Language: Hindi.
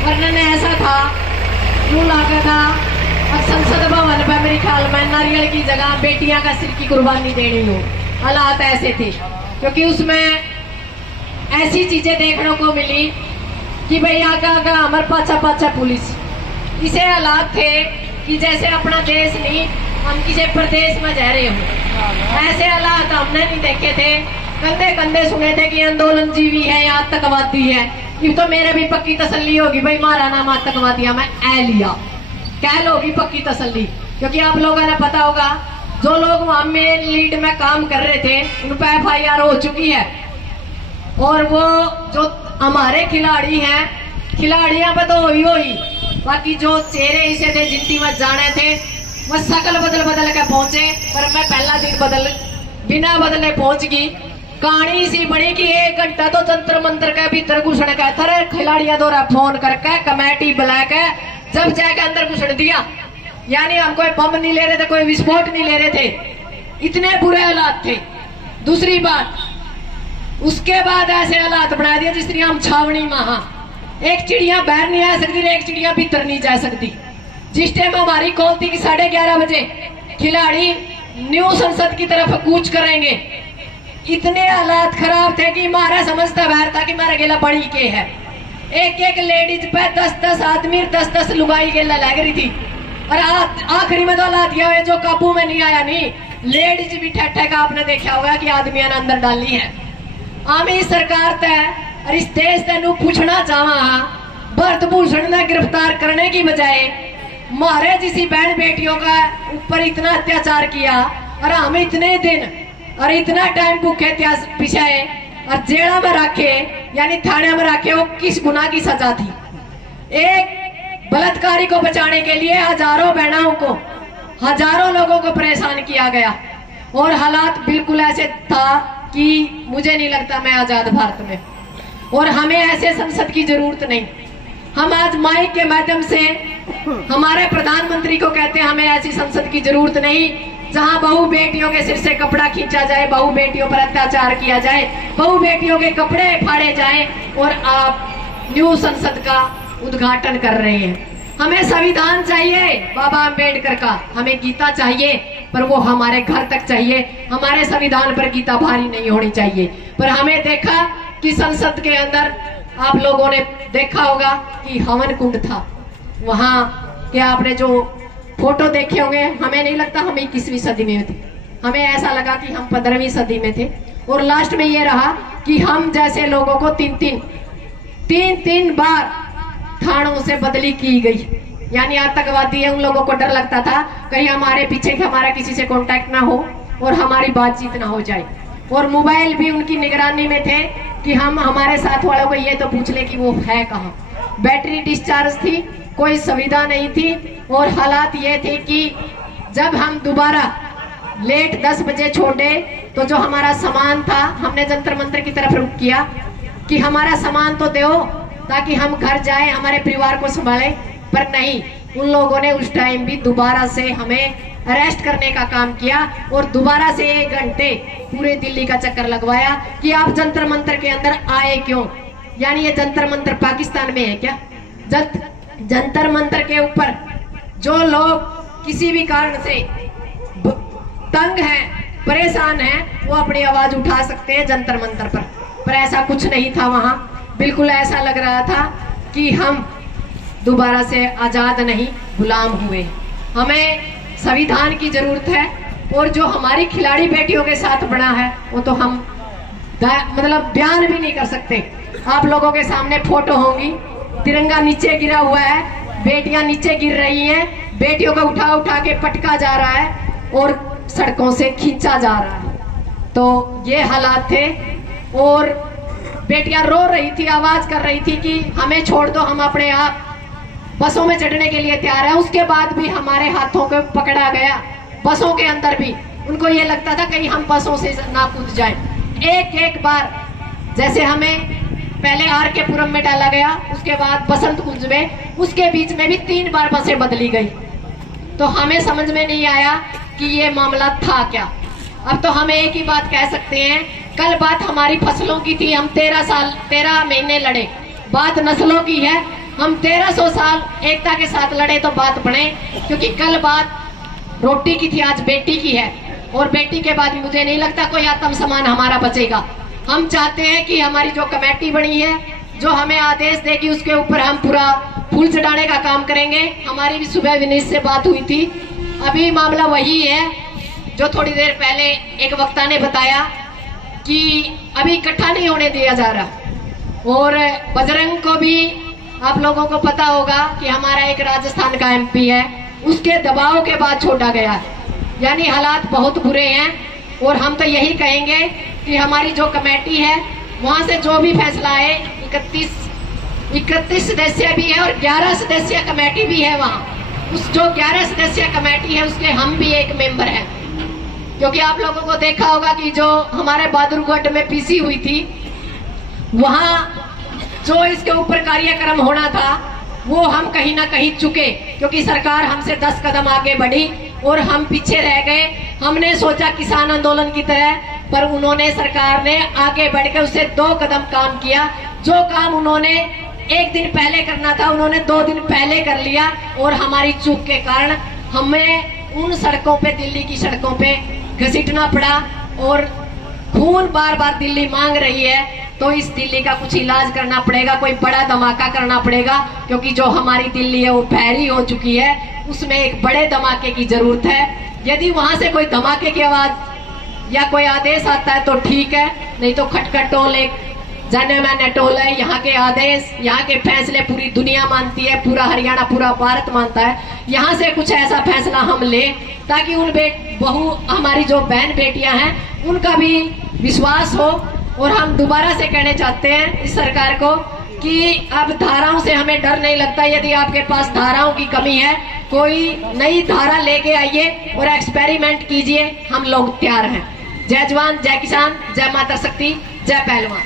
वर्णन ऐसा था, यूं लगा था अब संसद भवन पर मेरे ख्याल में नारियल की जगह बेटियां का सिर की कुर्बानी देनी हो। हालात ऐसे थे क्योंकि उसमें ऐसी चीजें देखने को मिली कि भाई आगा आगा हमारे पाछा पाछा पुलिस। इसे हालात थे कि जैसे अपना देश नहीं, हम किसी प्रदेश में जा रहे हो। ऐसे हालात हमने नहीं देखे थे। कंधे कंधे सुने थे कि आंदोलन जीवी है या आतंकवादी है। ये तो मेरे भी पक्की तसल्ली होगी, भाई मारा नाम आतंकवादी है, मैं ए लिया कह लोगी पक्की तसल्ली। क्योंकि आप लोगों ने पता होगा जो लोग वहां मेन लीड में काम कर रहे थे उन पर FIR हो चुकी है। और वो जो हमारे खिलाड़ी हैं, खिलाड़ियां पे तो हुई, बाकी जो चेहरे इसे थे जिनकी में जाने थे वह शकल बदल बदल के पहुंचे। पर मैं पहला दिन बिना बदले पहुंच गई। कहानी सी बनी कि 1 घंटा तो जंतर मंत्र के भीतर घुसने का था। खिलाड़ियों द्वारा फोन करके कमेटी बुला के जब जाकर अंदर घुसड़ दिया। यानी हम कोई बम नहीं ले रहे थे, कोई विस्फोट नहीं ले रहे थे, इतने बुरे हालात थे। दूसरी बात, उसके बाद ऐसे हालात बना दिए जिस तरह हम छावनी में एक चिड़िया बाहर नहीं आ सकती, एक चिड़िया भीतर नहीं जा सकती। जिस टाइम हमारी कॉल थी कि 11:30 बजे खिलाड़ी न्यू संसद की तरफ कूच करेंगे, इतने हालात खराब थे कि मारा समझता बाहर था कि मारा गेला बड़ी के है। एक लेडीज पे 10-10 आदमी 10-10 लुगाई गेला लग रही थी। और आखिरी में तो हालात यह है जो काबू में नहीं आया। नहीं, लेडीज भी ठट्ठे का आपने देखा होगा कि आदमियों ने अंदर डाली है। आमी सरकार तय और इस देश तेन पूछना चाहवा, भरत भूषण ने गिरफ्तार करने की बजाय मारे जिसी बहन बेटियों का ऊपर इतना अत्याचार किया और हमें इतने दिन और इतना टाइम भूखे पिछाए और जेड़ा में रखे, यानी थाने में रखे, वो किस गुनाह की सजा थी? एक बलात्कारी को बचाने के लिए हजारों बहनों को, हजारों लोगों को परेशान किया गया। और हालात बिल्कुल ऐसे था कि मुझे नहीं लगता मैं आजाद भारत में। और हमें ऐसे संसद की जरूरत नहीं। हम आज माइक के माध्यम से हमारे प्रधानमंत्री को कहते हैं हमें ऐसी संसद की जरूरत नहीं जहां बहू बेटियों के सिर से कपड़ा खींचा जाए, बहू बेटियों पर अत्याचार किया जाए, बहू बेटियों के कपड़े फाड़े जाए। और आप न्यू संसद का उद्घाटन कर रहे हैं। हमें संविधान चाहिए बाबा अंबेडकर का, हमें गीता चाहिए, पर वो हमारे घर तक चाहिए। हमारे संविधान पर गीता भारी नहीं होनी चाहिए। पर हमें देखा कि संसद के अंदर आप लोगों ने देखा होगा कि हवन कुंड था। वहां के आपने जो फोटो देखे होंगे, हमें नहीं लगता हम 21वीं सदी में थे। हमें ऐसा लगा कि हम 15वीं सदी में थे। और लास्ट में ये रहा कि हम जैसे लोगों को तीन बार थानों से बदली की गई। यानी आतंकवादी है, उन लोगों को डर लगता था कहीं हमारे पीछे हमारा किसी से कांटेक्ट ना हो और हमारी बातचीत ना हो जाए। और मोबाइल भी उनकी निगरानी में थे कि हम हमारे साथ वालों को ये तो पूछ ले कि वो है कहाँ। बैटरी डिस्चार्ज थी, कोई सुविधा नहीं थी। और हालात ये थे कि जब हम दोबारा लेट 10 बजे छोड़े तो जो हमारा सामान था, हमने जंतर मंतर की तरफ रुख किया कि हमारा सामान तो दो ताकि हम घर जाए, हमारे परिवार को संभाले। पर नहीं, उन लोगों ने उस टाइम भी दोबारा से हमें अरेस्ट करने का काम किया और दोबारा से 1 घंटे पूरे दिल्ली का चक्कर लगवाया कि आप जंतर मंतर के अंदर आए क्यों। यानी ये जंतर मंतर पाकिस्तान में है क्या? जंतर मंतर के ऊपर जो लोग किसी भी कारण से तंग हैं, परेशान हैं, वो अपनी आवाज उठा सकते हैं जंतर मंतर पर ऐसा कुछ नहीं था वहां। बिल्कुल ऐसा लग रहा था कि हम दोबारा से आजाद नहीं, गुलाम हुए। हमें संविधान की जरूरत है। और जो हमारी खिलाड़ी बेटियों के साथ बना है वो तो हम मतलब बयान भी नहीं कर सकते। आप लोगों के सामने फोटो होंगी, तिरंगा नीचे गिरा हुआ है, बेटियां नीचे गिर रही हैं, बेटियों को उठा उठा के पटका जा रहा है और सड़कों से खींचा जा रहा है। तो ये हालात थे। और बेटियां रो रही थी, आवाज कर रही थी कि हमें छोड़ दो, हम अपने आप बसों में चढ़ने के लिए तैयार है। उसके बाद भी हमारे हाथों को पकड़ा गया। बसों के अंदर भी उनको ये लगता था कहीं हम बसों से ना कूद जाए। एक बार जैसे हमें पहले RK पुरम में डाला गया, उसके बाद बसंत कुंज में, उसके बीच में भी 3 बार बसें बदली गई। तो हमें समझ में नहीं आया कि ये मामला था क्या। अब तो हम एक ही बात कह सकते हैं, कल बात हमारी फसलों की थी, हम 13 महीने लड़े। बात नस्लों की है, हम 1300 साल एकता के साथ लड़े तो बात बने, क्योंकि कल बात रोटी की थी, आज बेटी की है। और बेटी के बाद मुझे नहीं लगता कोई आत्म सम्मान हमारा बचेगा। हम चाहते हैं कि हमारी जो कमेटी बनी है, जो हमें आदेश देगी, उसके ऊपर हम पूरा फूल चढ़ाने का काम करेंगे। हमारी भी सुबह विनीत से बात हुई थी। अभी मामला वही है जो थोड़ी देर पहले एक वक्ता ने बताया कि अभी इकट्ठा नहीं होने दिया जा रहा। और बजरंग को भी आप लोगों को पता होगा कि हमारा एक राजस्थान का एमपी है, उसके दबाव के बाद छोड़ा गया है। यानी हालात बहुत बुरे हैं। और हम तो यही कहेंगे कि हमारी जो कमेटी है वहां से जो भी फैसला है, 31 सदस्य भी है और 11 सदस्य कमेटी भी है। वहाँ उस जो 11 सदस्य कमेटी है उसके हम भी एक मेंबर हैं। क्योंकि आप लोगों को देखा होगा कि जो हमारे बहादुरगढ़ में पीसी हुई थी, वहाँ जो इसके ऊपर कार्यक्रम होना था वो हम कहीं ना कहीं चुके, क्योंकि सरकार हमसे 10 कदम आगे बढ़ी और हम पीछे रह गए। हमने सोचा किसान आंदोलन की तरह, पर उन्होंने, सरकार ने आगे बढ़कर उससे 2 कदम काम किया। जो काम उन्होंने 1 दिन पहले करना था उन्होंने 2 दिन पहले कर लिया। और हमारी चूक के कारण हमें उन सड़कों पे, दिल्ली की सड़कों पे घसीटना पड़ा। और खून बार बार दिल्ली मांग रही है, तो इस दिल्ली का कुछ इलाज करना पड़ेगा, कोई बड़ा धमाका करना पड़ेगा। क्योंकि जो हमारी दिल्ली है वो बहरी हो चुकी है, उसमें एक बड़े धमाके की जरूरत है। यदि वहां से कोई धमाके की आवाज या कोई आदेश आता है तो ठीक है, नहीं तो खटखट टोल एक जाने मैंने टोल है। यहाँ के आदेश, यहाँ के फैसले पूरी दुनिया मानती है, पूरा हरियाणा, पूरा भारत मानता है। यहाँ से कुछ ऐसा फैसला हम ले ताकि उन बहू, हमारी जो बहन बेटियां हैं, उनका भी विश्वास हो। और हम दोबारा से कहने चाहते हैं इस सरकार को कि अब धाराओं से हमें डर नहीं लगता। यदि आपके पास धाराओं की कमी है, कोई नई धारा लेके आइए और एक्सपेरिमेंट कीजिए, हम लोग तैयार हैं। जय जवान, जय किसान, जय माता शक्ति, जय पहलवान।